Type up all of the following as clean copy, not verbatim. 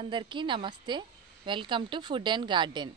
అందరికీ నమస్తే. Welcome to food and garden.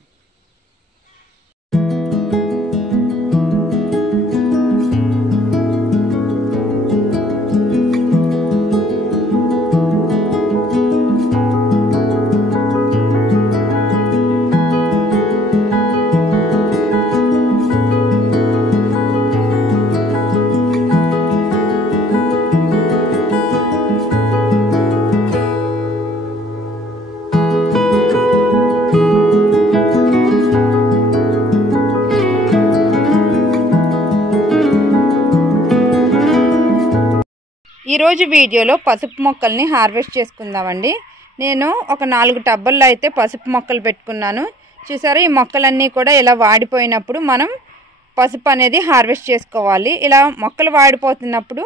ఈరోజు వీడియోలో పసుపు మొక్కల్ని హార్వెస్ట్ చేసుకుందామండి. నేను ఒక 4 టబ్బల్లో అయితే పసుపు మొక్కలు పెట్టుకున్నాను. చూసారా, ఈ మొక్కలన్నీ కూడా ఇలా వాడిపోయినప్పుడు మనం పసుపు అనేది హార్వెస్ట్ చేసుకోవాలి. ఇలా మొక్కలు వాడిపోతున్నప్పుడు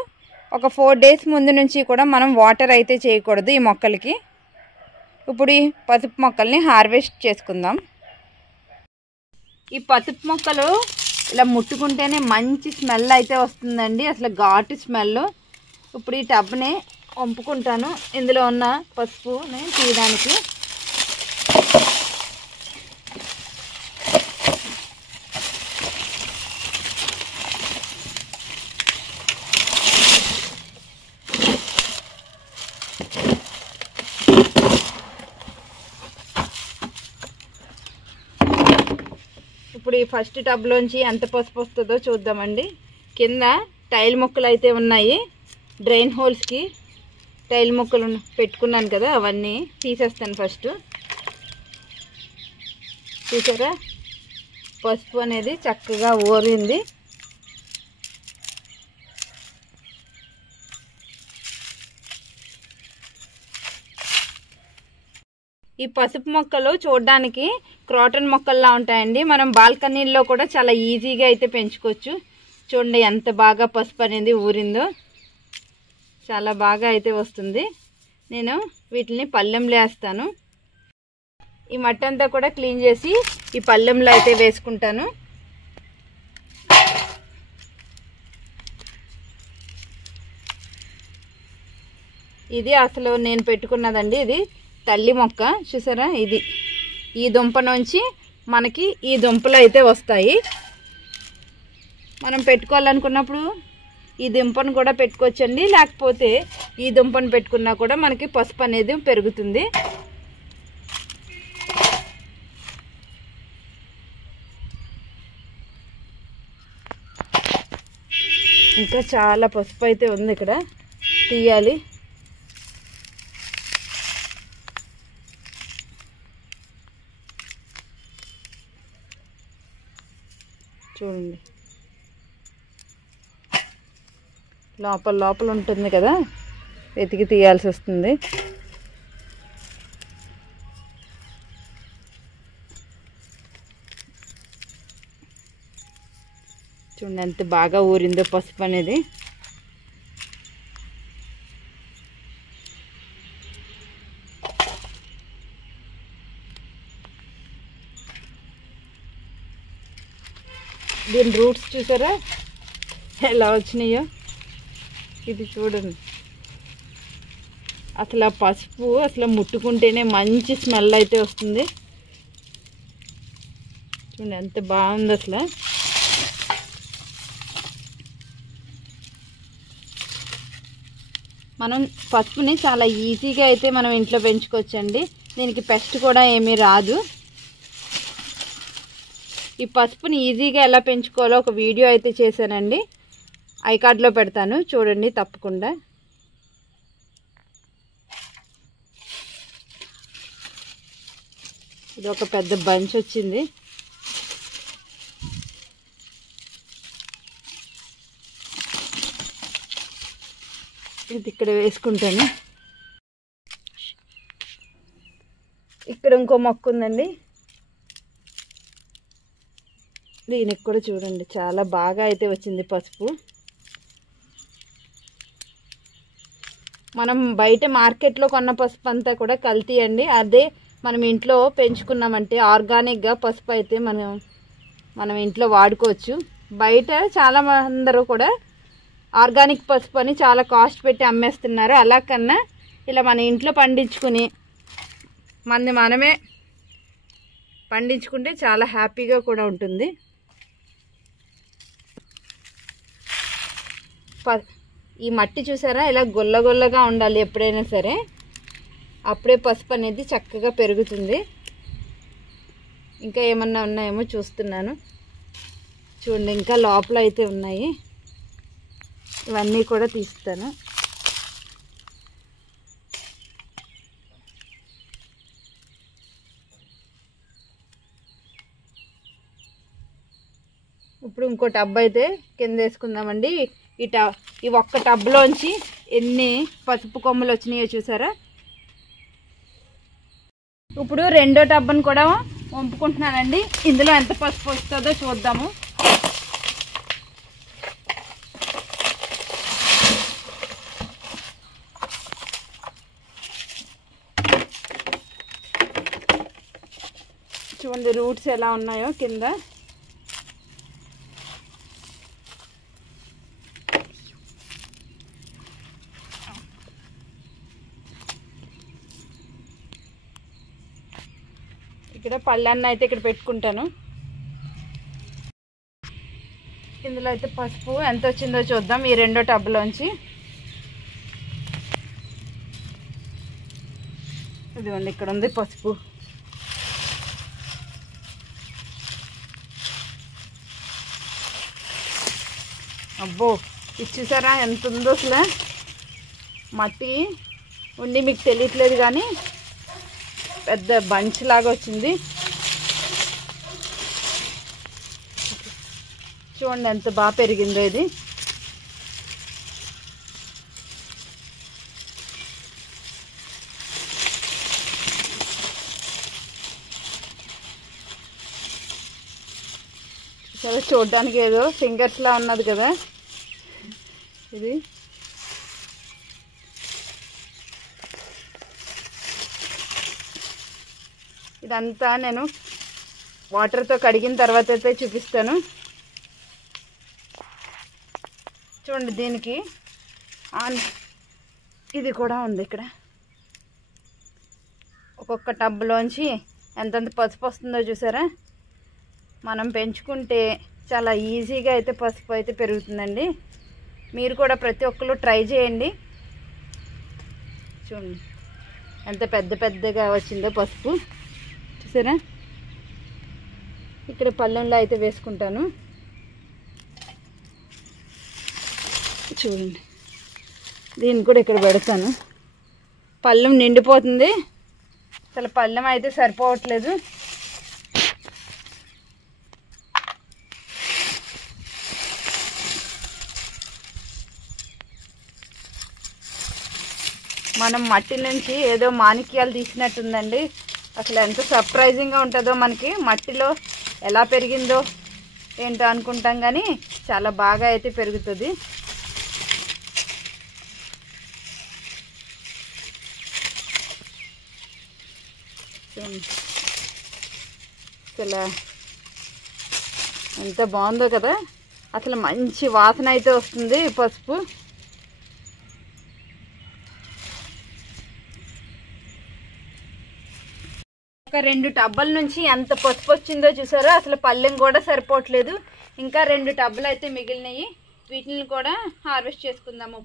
ఒక 4 డేస్ ముందు నుంచి కూడా మనం వాటర్ అయితే చేయకూడదు ఈ మొక్కలకి. ఇప్పుడు ఈ పసుపు మొక్కల్ని హార్వెస్ట్ చేసుకుందాం. ఈ పసుపు మొక్కలు ఇలా ముట్టుకుంటేనే మంచి స్మెల్ అయితే వస్తుందండి, అసలు ఘాటు స్మెల్. ఇప్పుడు ఈ టబ్ని వంపుకుంటాను ఇందులో ఉన్న పసుపుని తీయడానికి. ఇప్పుడు ఈ ఫస్ట్ టబ్లోంచి ఎంత పసుపు వస్తుందో చూద్దామండి. కింద టైల్ మొక్కలు అయితే ఉన్నాయి, డ్రైన్ హోల్స్కి టైల్ మొక్కలు పెట్టుకున్నాను కదా, అవన్నీ తీసేస్తాను ఫస్ట్. చూసారా, పసుపు అనేది చక్కగా ఊరింది. ఈ పసుపు మొక్కలు చూడడానికి క్రాటన్ మొక్కల్లా ఉంటాయండి. మనం బాల్కనీల్లో కూడా చాలా ఈజీగా అయితే పెంచుకోవచ్చు. చూడండి ఎంత బాగా పసుపు అనేది ఊరిందో, చాలా బాగా అయితే వస్తుంది. నేను వీటిని పళ్ళెంలో వేస్తాను. ఈ మట్టి అంతా కూడా క్లీన్ చేసి ఈ పళ్ళెంలో అయితే వేసుకుంటాను. ఇది అసలు నేను పెట్టుకున్నదండి, ఇది తల్లి మొక్క. చూసారా, ఇది ఈ దుంప నుంచి మనకి ఈ దుంపలు అయితే వస్తాయి. మనం పెట్టుకోవాలనుకున్నప్పుడు ఈ దుంపను కూడా పెట్టుకోవచ్చండి, లేకపోతే ఈ దుంపను పెట్టుకున్నా కూడా మనకి పసుపు అనేది పెరుగుతుంది. ఇంకా చాలా పసుపు అయితే ఉంది, ఇక్కడ తీయాలి. చూడండి, లోపల ఉంటుంది కదా, వెతికి తీయాల్సి వస్తుంది. చూడండి ఎంత బాగా ఊరిందో పసుపు అనేది. దీని రూట్స్ చూసారా ఎలా వచ్చినాయో. ఇది చూడండి, అసలు ఆ పసుపు అసలు ముట్టుకుంటేనే మంచి స్మెల్ అయితే వస్తుంది. చూడండి ఎంత బాగుంది అసలు. మనం పసుపుని చాలా ఈజీగా అయితే మనం ఇంట్లో పెంచుకోవచ్చండి. దీనికి పెస్ట్ కూడా ఏమీ రాదు. ఈ పసుపుని ఈజీగా ఎలా పెంచుకోవాలో ఒక వీడియో అయితే చేశానండి, ఐకార్డ్లో పెడతాను, చూడండి తప్పకుండా. ఇది ఒక పెద్ద బంచ్ వచ్చింది. ఇది ఇక్కడ వేసుకుంటాను. ఇక్కడ ఇంకో మొక్క ఉందండి, దీనికి కూడా చూడండి చాలా బాగా అయితే వచ్చింది పసుపు. మనం బయట మార్కెట్లో కొన్న పసుపు అంతా కూడా కల్తీ అండి. అదే మనం ఇంట్లో పెంచుకున్నామంటే ఆర్గానిక్గా పసుపు అయితే మనం ఇంట్లో వాడుకోవచ్చు. బయట చాలా అందరూ కూడా ఆర్గానిక్ పసుపు అని చాలా కాస్ట్ పెట్టి అమ్మేస్తున్నారు. అలా కన్నా ఇలా మన ఇంట్లో పండించుకుని మనమే పండించుకుంటే చాలా హ్యాపీగా కూడా ఉంటుంది. ఈ మట్టి చూసారా, ఇలా గొల్లగొల్లగా ఉండాలి ఎప్పుడైనా సరే, అప్పుడే పసుపు అనేది చక్కగా పెరుగుతుంది. ఇంకా ఏమన్నా ఉన్నాయేమో చూస్తున్నాను. చూడండి, ఇంకా లోపల అయితే ఉన్నాయి. ఇవన్నీ కూడా తీస్తాను. ఇప్పుడు ఇంకో టబ్ అయితే కింద వేసుకుందామండి. ఈ ఒక్క టబ్లోంచి ఎన్ని పసుపు కొమ్మలు వచ్చినాయో చూసారా. ఇప్పుడు రెండో టబ్ని కూడా వంపుకుంటున్నానండి. ఇందులో ఎంత పసుపు వస్తుందో చూద్దాము. చూడండి రూట్స్ ఎలా ఉన్నాయో కింద. ఇక్కడ పళ్ళన్న అయితే ఇక్కడ పెట్టుకుంటాను. ఇందులో అయితే పసుపు ఎంత వచ్చిందో చూద్దాం ఈ రెండో టబ్లోంచి. ఇదిగోండి, ఇక్కడ ఉంది పసుపు. అబ్బో, ఇది చూసారా ఎంత ఉందో. అసలు మట్టి ఉండి మీకు తెలియట్లేదు కానీ పెద్ద బంచ్ లాగా వచ్చింది. చూడండి ఎంత బాగా పెరిగిందో ఇది. సరే, చూడడానికి ఏదో ఫింగర్స్ లా ఉన్నది కదా ఇది. ఇదంతా నేను వాటర్తో కడిగిన తర్వాత అయితే చూపిస్తాను. చూడండి, దీనికి ఇది కూడా ఉంది ఇక్కడ. ఒక్కొక్క టబ్లోంచి ఎంతెంత పసుపు వస్తుందో చూసారా. మనం పెంచుకుంటే చాలా ఈజీగా అయితే పసుపు అయితే పెరుగుతుందండి. మీరు కూడా ప్రతి ఒక్కరు ట్రై చేయండి. చూడండి ఎంత పెద్దగా వచ్చిందో పసుపు చూసారా. ఇక్కడ పళ్ళెంలో అయితే వేసుకుంటాను. చూడండి, దీన్ని కూడా ఇక్కడ పెడతాను. పళ్ళెం నిండిపోతుంది, అసలు పళ్ళెం అయితే సరిపోవట్లేదు. మనం మట్టి నుంచి ఏదో మాణిక్యాలు తీసినట్టుందండి. అసలు ఎంత సర్ప్రైజింగ్గా ఉంటుందో, మనకి మట్టిలో ఎలా పెరిగిందో ఏంటో అనుకుంటాం కానీ చాలా బాగా అయితే పెరుగుతుంది. అసలు ఎంత బాగుందో కదా. అసలు మంచి వాసన అయితే వస్తుంది పసుపు. ఒక 2 టబ్బల నుంచి ఎంత పసుపు వచ్చిందో చూసారో. అసలు పళ్ళెం కూడా సరిపోవట్లేదు. ఇంకా 2 టబ్బలు అయితే మిగిలినాయి. వీటిని కూడా హార్వెస్ట్ చేసుకుందాము.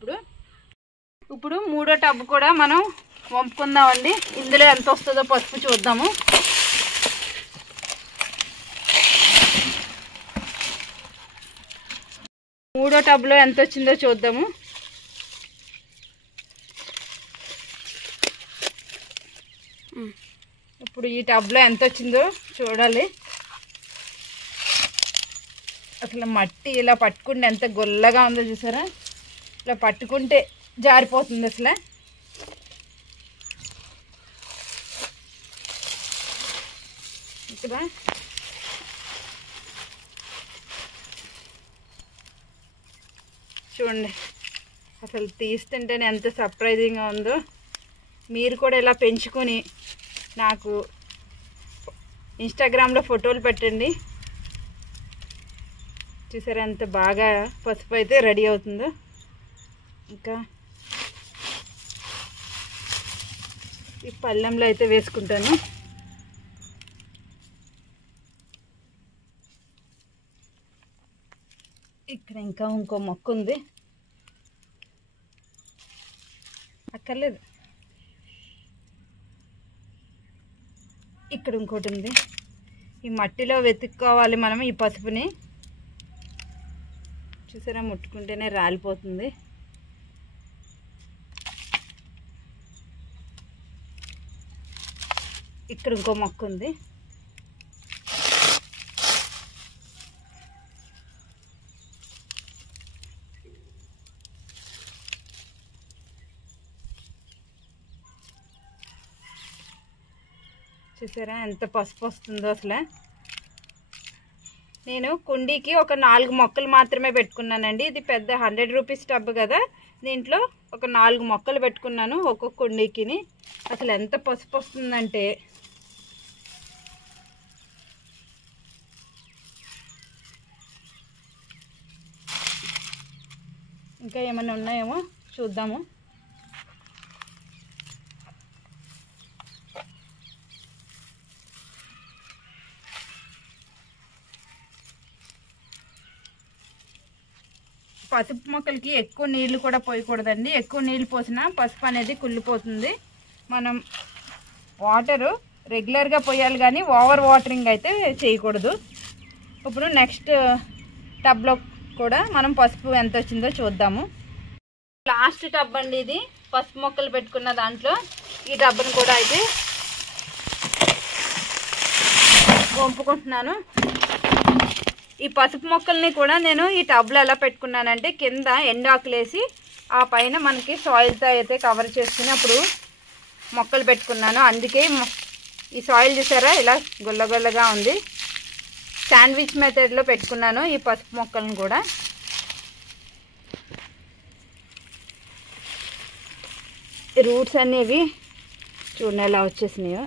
ఇప్పుడు మూడో టబ్ కూడా మనం వంపుకుందామండి. ఇందులో ఎంత వస్తుందో పసుపు చూద్దాము. మూడో టబ్లో ఎంత వచ్చిందో చూద్దాము. ఇప్పుడు ఈ టబ్లో ఎంత వచ్చిందో చూడాలి. అసలు మట్టి ఇలా పట్టుకుంటే ఎంత గొల్లగా ఉందో చూసారా. ఇలా పట్టుకుంటే జారిపోతుంది అసలు. ఇక్కడ చూడండి, అసలు తీస్తుంటేనే ఎంత సర్ప్రైజింగ్గా ఉందో. మీరు కూడా ఇలా పెంచుకొని నాకు ఇన్స్టాగ్రామ్లో ఫోటోలు పెట్టండి. చూసారా ఎంత బాగా పసుపు అయితే రెడీ అవుతుందో. ఇంకా ఈ పళ్ళెంలో అయితే వేసుకుంటాను. ఇక్కడ ఇంకా ఇంకో మొక్క ఉంది, అక్కర్లేదు. ఇక్కడ ఇంకోటి ఉంది. ఈ మట్టిలో వెతుక్కోవాలి మనం ఈ పసుపుని. చూసారా, ముట్టుకుంటేనే రాలిపోతుంది. ఇక్కడ ఇంకో మొక్క ఉంది. చూసారా ఎంత పసుపు వస్తుందో అసలు. నేను కుండీకి ఒక 4 మొక్కలు మాత్రమే పెట్టుకున్నానండి. ఇది పెద్ద 100 రూపీస్ టబ్ కదా, దీంట్లో ఒక 4 మొక్కలు పెట్టుకున్నాను ఒక్కొక్క కుండీకి. అసలు ఎంత పసుపు వస్తుందంటే ఇంకా ఏమైనా ఉన్నాయేమో చూద్దాము. పసుపు మొక్కలకి ఎక్కువ నీళ్లు కూడా పోయకూడదండి. ఎక్కువ నీళ్ళు పోసినా పసుపు అనేది కుళ్ళిపోతుంది. మనం వాటరు రెగ్యులర్గా పోయాలి కానీ ఓవర్ వాటరింగ్ అయితే చేయకూడదు. ఇప్పుడు నెక్స్ట్ టబ్లో కూడా మనం పసుపు ఎంత వచ్చిందో చూద్దాము. లాస్ట్ టబ్ అండి ఇది, పసుపు మొక్కలు పెట్టుకున్న దాంట్లో. ఈ టబ్ను కూడా అయితే వంపుకుంటున్నాను. ఈ పసుపు మొక్కల్ని కూడా నేను ఈ టబ్లో ఎలా పెట్టుకున్నానంటే, కింద ఎండాకులు వేసి ఆ పైన మనకి సాయిల్తో అయితే కవర్ చేసుకుని అప్పుడు మొక్కలు పెట్టుకున్నాను. అందుకే ఈ సాయిల్ చూసారా ఇలా గుల్లగుల్లగా ఉంది. శాండ్విచ్ మెథడ్లో పెట్టుకున్నాను ఈ పసుపు మొక్కలను కూడా. రూట్స్ అనేవి చూడండి ఎలా వచ్చేసినాయో.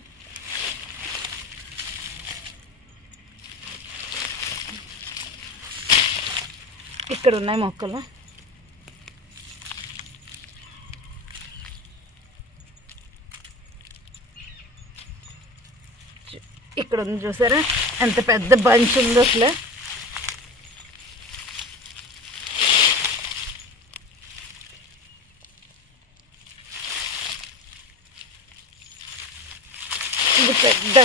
ఇక్కడ ఉన్నాయి మొక్కలు. ఇక్కడ ఉంది చూసారా ఎంత పెద్ద బంచ్ ఉందో అసలు. ఇది పెద్ద,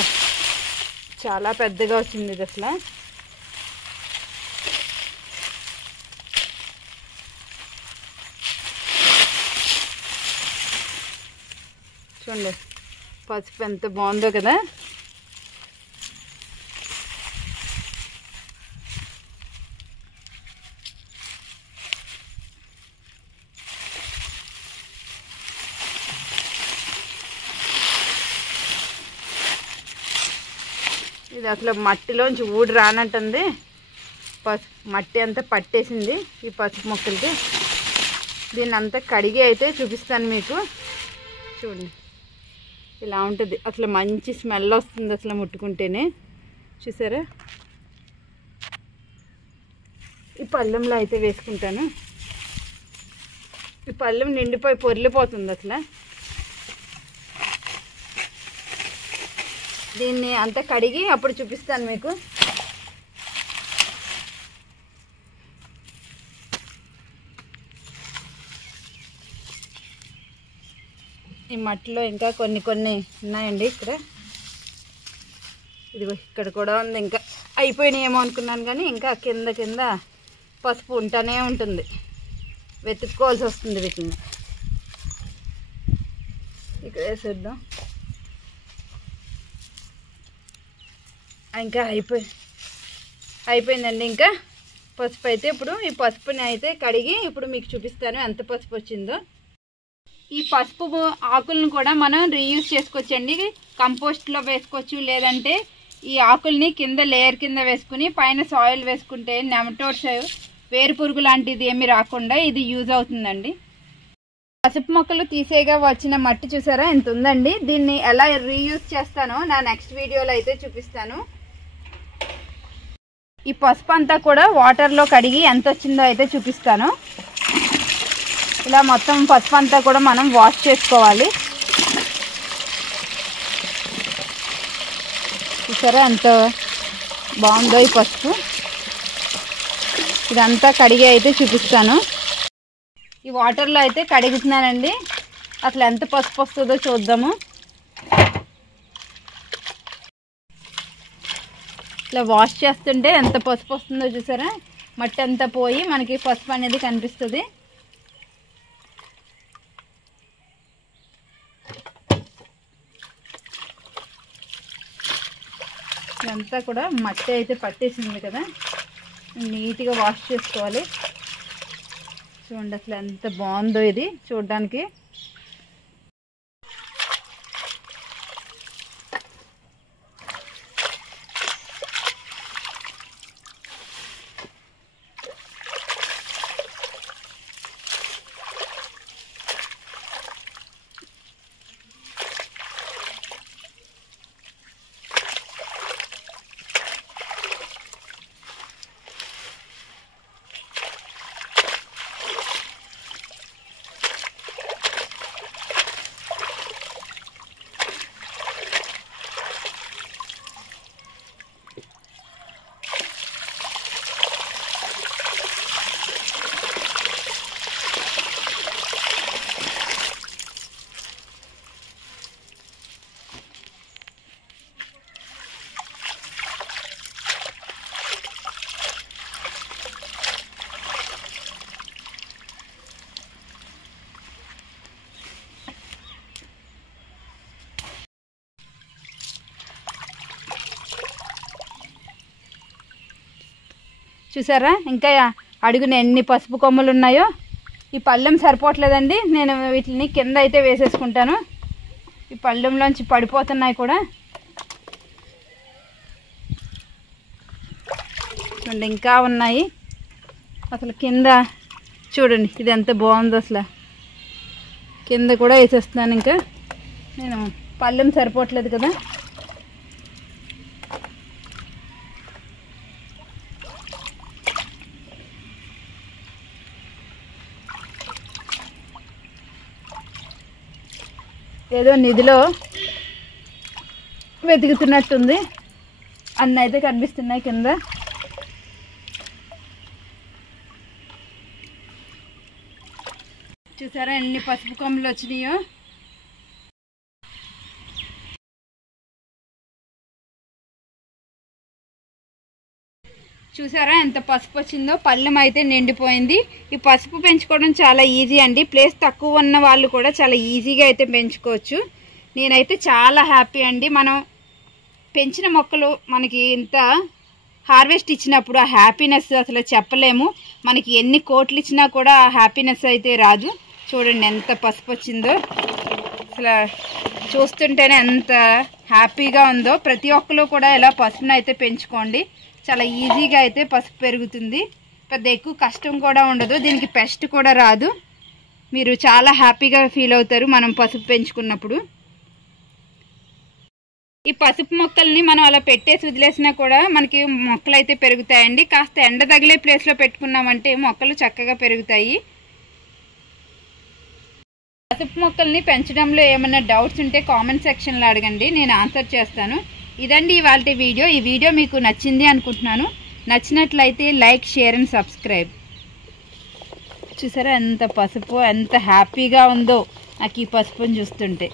చాలా పెద్దగా వచ్చింది ఇది అసలు. చూడండి పసుపు ఎంత బాగుందో కదా. ఇది అసలు మట్టిలోంచి ఊడి రానంటుంది. మట్టి అంతా పట్టేసింది ఈ పసుపు మొక్కలకి. దీన్ని అంతా కడిగి అయితే చూపిస్తాను మీకు. చూడండి ఇలా ఉంటుంది. అసలు మంచి స్మెల్ వస్తుంది అసలు ముట్టుకుంటేనే. చూసారా, ఈ పళ్ళెంలో అయితే వేసుకుంటాను. ఈ పళ్ళెం నిండిపోయి పొర్లిపోతుంది అసలు. దీన్ని అంతా కడిగి అప్పుడు చూపిస్తాను మీకు. ఈ మట్టిలో ఇంకా కొన్ని ఉన్నాయండి. ఇదిగో ఇక్కడ కూడా ఉంది. ఇంకా అయిపోయినాయేమో అనుకున్నాను కానీ ఇంకా కింద పసుపు ఉంటానే ఉంటుంది. వెతుక్కోవాల్సి వస్తుంది వీటిని. ఇక్కడ వేసేద్దాం. ఇంకా అయిపోయిందండి. ఇంకా పసుపు అయితే ఇప్పుడు ఈ పసుపుని అయితే కడిగి ఇప్పుడు మీకు చూపిస్తాను ఎంత పసుపు వచ్చిందో. ఈ పసుపు ఆకులను కూడా మనం రీయూజ్ చేసుకోవచ్చండి. కంపోస్ట్లో వేసుకోవచ్చు, లేదంటే ఈ ఆకుల్ని కింద లేయర్ కింద వేసుకుని పైన సాయిల్ వేసుకుంటే నెమటోడ్స్, వేరుపురుగు లాంటిది ఏమి రాకుండా ఇది యూజ్ అవుతుందండి. పసుపు మొక్కలు తీసేగా వచ్చిన మట్టి చూసారా ఎంత ఉందండి. దీన్ని ఎలా రీయూజ్ చేస్తానో నా నెక్స్ట్ వీడియోలో అయితే చూపిస్తాను. ఈ పసుపు అంతా కూడా వాటర్లో కడిగి ఎంత వచ్చిందో అయితే చూపిస్తాను. ఇలా మొత్తం పసుపు అంతా కూడా మనం వాష్ చేసుకోవాలి. చూసారా ఎంత బాగుందో ఈ పసుపు. ఇదంతా కడిగి అయితే చూపిస్తాను. ఈ వాటర్లో అయితే కడుగుతున్నానండి. అసలు ఎంత పసుపు వస్తుందో చూద్దాము. ఇట్లా వాష్ చేస్తుంటే ఎంత పసుపు వస్తుందో చూసారా. మట్టి అంతా పోయి మనకి పసుపు అనేది కనిపిస్తుంది. ఇదంతా కూడా మట్టి అయితే పట్టేసింది కదా, నీట్గా వాష్ చేసుకోవాలి. చూడండి అసలు ఎంత బాగుందో ఇది చూడడానికి. చూసారా ఇంకా అడుగున ఎన్ని పసుపు కొమ్మలు ఉన్నాయో. ఈ పళ్ళెం సరిపోవట్లేదండి, నేను వీటిని కింద అయితే వేసేసుకుంటాను. ఈ పళ్ళెంలోంచి పడిపోతున్నాయి కూడా. చూడండి ఇంకా ఉన్నాయి. అసలు కింద చూడండి ఇది ఎంత బాగుందో. అసలు కింద కూడా వేసేస్తున్నాను. ఇంకా నేను పళ్ళెం సరిపోవట్లేదు కదా. ఏదో నిధిలో వెతుకుతున్నట్టుంది. అన్నీ అయితే కనిపిస్తున్నాయి కింద. చూసారా ఎన్ని పసుపు కొమ్మలు వచ్చినాయో. చూసారా ఎంత పసుపు వచ్చిందో. పళ్ళెం అయితే నిండిపోయింది. ఈ పసుపు పెంచుకోవడం చాలా ఈజీ అండి. ప్లేస్ తక్కువ ఉన్న వాళ్ళు కూడా చాలా ఈజీగా అయితే పెంచుకోవచ్చు. నేనైతే చాలా హ్యాపీ అండి. మనం పెంచిన మొక్కలు మనకి ఇంత హార్వెస్ట్ ఇచ్చినప్పుడు ఆ హ్యాపీనెస్ అసలు చెప్పలేము. మనకి ఎన్ని కోట్లు ఇచ్చినా కూడా ఆ హ్యాపీనెస్ అయితే రాదు. చూడండి ఎంత పసుపు వచ్చిందో. అసలు చూస్తుంటేనే ఎంత హ్యాపీగా ఉందో. ప్రతి ఒక్కరు కూడా ఇలా పసుపును అయితే పెంచుకోండి. చాలా ఈజీగా అయితే పసుపు పెరుగుతుంది. పెద్ద ఎక్కువ కష్టం కూడా ఉండదు. దీనికి పెస్ట్ కూడా రాదు. మీరు చాలా హ్యాపీగా ఫీల్ అవుతారు మనం పసుపు పెంచుకున్నప్పుడు. ఈ పసుపు మొక్కల్ని మనం అలా పెట్టేసి వదిలేసినా కూడా మనకి మొక్కలు అయితే పెరుగుతాయండి. కాస్త ఎండ తగిలే ప్లేస్లో పెట్టుకున్నామంటే మొక్కలు చక్కగా పెరుగుతాయి. పసుపు మొక్కల్ని పెంచడంలో ఏమైనా డౌట్స్ ఉంటే కామెంట్ సెక్షన్లో అడగండి, నేను ఆన్సర్ చేస్తాను. ఇదండి ఇవాల్టి వీడియో. ఈ వీడియో మీకు నచ్చింది అనుకుంటున్నాను. నచ్చినట్లయితే లైక్, షేర్ అండ్ సబ్స్క్రైబ్. చూసారా ఎంత పసుపు ఎంత హ్యాపీగా ఉందో నాకు ఈ పసుపుని చూస్తుంటే.